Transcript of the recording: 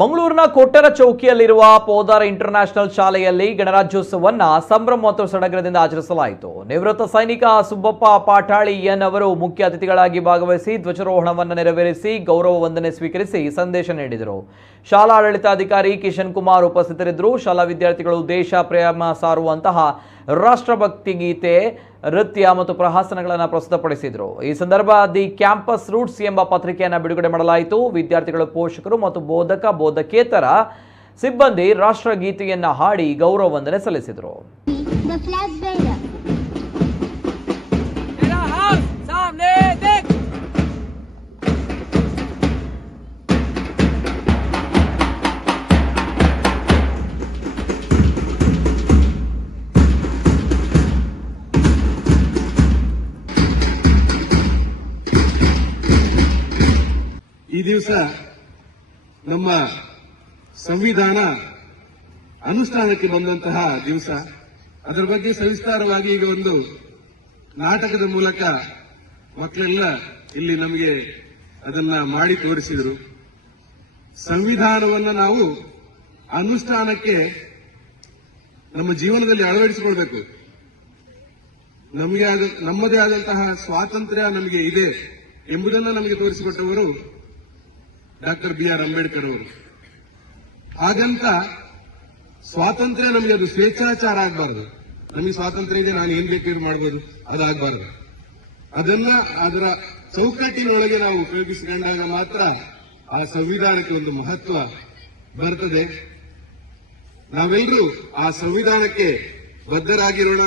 ಮಂಗಳೂರಿನ ಕೊಟ್ಟರ ಚೌಕಿಯಲ್ಲಿರುವ ಪೋದಾರ ಇಂಟರ್ನ್ಯಾಷನಲ್ ಶಾಲೆಯಲ್ಲಿ ಗಣರಾಜ್ಯೋತ್ಸವವನ್ನು ಸಂಭ್ರಮ ಮತ್ತು ಸಡಗರದಿಂದ ಆಚರಿಸಲಾಯಿತು. ನಿವೃತ್ತ ಸೈನಿಕ ಸುಬ್ಬಪ್ಪ ಪಾಟಾಳಿ ಎನ್ ಅವರು ಮುಖ್ಯ ಅತಿಥಿಗಳಾಗಿ ಭಾಗವಹಿಸಿ ಧ್ವಜಾರೋಹಣವನ್ನು ನೆರವೇರಿಸಿ ಗೌರವ ವಂದನೆ ಸ್ವೀಕರಿಸಿ ಸಂದೇಶ ನೀಡಿದರು. ಶಾಲಾ ಆಡಳಿತಾಧಿಕಾರಿ ಕಿಶನ್ ಕುಮಾರ್ ಉಪಸ್ಥಿತರಿದ್ದರು. ಶಾಲಾ ವಿದ್ಯಾರ್ಥಿಗಳು ದೇಶ ಪ್ರೇಮ ಸಾರುವಂತಹ ರಾಷ್ಟ್ರಭಕ್ತಿ ಗೀತೆ, ನೃತ್ಯ ಮತ್ತು ಪ್ರಹಸನಗಳನ್ನು ಪ್ರಸ್ತುತಪಡಿಸಿದರು. ಈ ಸಂದರ್ಭ ದಿ ಕ್ಯಾಂಪಸ್ ರೂಟ್ಸ್ ಎಂಬ ಪತ್ರಿಕೆಯನ್ನು ಬಿಡುಗಡೆ ಮಾಡಲಾಯಿತು. ವಿದ್ಯಾರ್ಥಿಗಳು, ಪೋಷಕರು ಮತ್ತು ಬೋಧಕೇತರ ಸಿಬ್ಬಂದಿ ರಾಷ್ಟ್ರಗೀತೆಯನ್ನು ಹಾಡಿ ಗೌರವ ವಂದನೆ ಸಲ್ಲಿಸಿದರು. ಈ ದಿವಸ ನಮ್ಮ ಸಂವಿಧಾನ ಅನುಷ್ಠಾನಕ್ಕೆ ಬಂದಂತಹ ದಿವಸ. ಅದರ ಬಗ್ಗೆ ಸವಿಸ್ತಾರವಾಗಿ ಈಗ ಒಂದು ನಾಟಕದ ಮೂಲಕ ಮಕ್ಕಳೆಲ್ಲ ಇಲ್ಲಿ ನಮಗೆ ಅದನ್ನ ಮಾಡಿ ತೋರಿಸಿದರು. ಸಂವಿಧಾನವನ್ನು ನಾವು ಅನುಷ್ಠಾನಕ್ಕೆ ನಮ್ಮ ಜೀವನದಲ್ಲಿ ಅಳವಡಿಸಿಕೊಳ್ಬೇಕು. ನಮ್ಮದೇ ಆದಂತಹ ಸ್ವಾತಂತ್ರ್ಯ ನಮಗೆ ಇದೆ ಎಂಬುದನ್ನು ನಮಗೆ ತೋರಿಸಿಕೊಟ್ಟವರು ಡಾಕ್ಟರ್ BR ಅಂಬೇಡ್ಕರ್ ಅವರು. ಹಾಗಂತ ಸ್ವಾತಂತ್ರ್ಯ ನಮಗೆ ಅದು ಸ್ವೇಚ್ಛಾಚಾರ ಆಗಬಾರದು. ನಮಗೆ ಸ್ವಾತಂತ್ರ್ಯ ಇದೆ, ನಾನು ಏನ್ ಬೇಕಾದ್ರೂ ಮಾಡಬಹುದು, ಅದಾಗಬಾರದು. ಅದನ್ನ ಅದರ ಚೌಕಟ್ಟಿನೊಳಗೆ ನಾವು ಉಪಯೋಗಿಸಿಕೊಂಡಾಗ ಮಾತ್ರ ಆ ಸಂವಿಧಾನಕ್ಕೆ ಒಂದು ಮಹತ್ವ ಬರ್ತದೆ. ನಾವೆಲ್ಲರೂ ಆ ಸಂವಿಧಾನಕ್ಕೆ ಬದ್ಧರಾಗಿರೋಣ.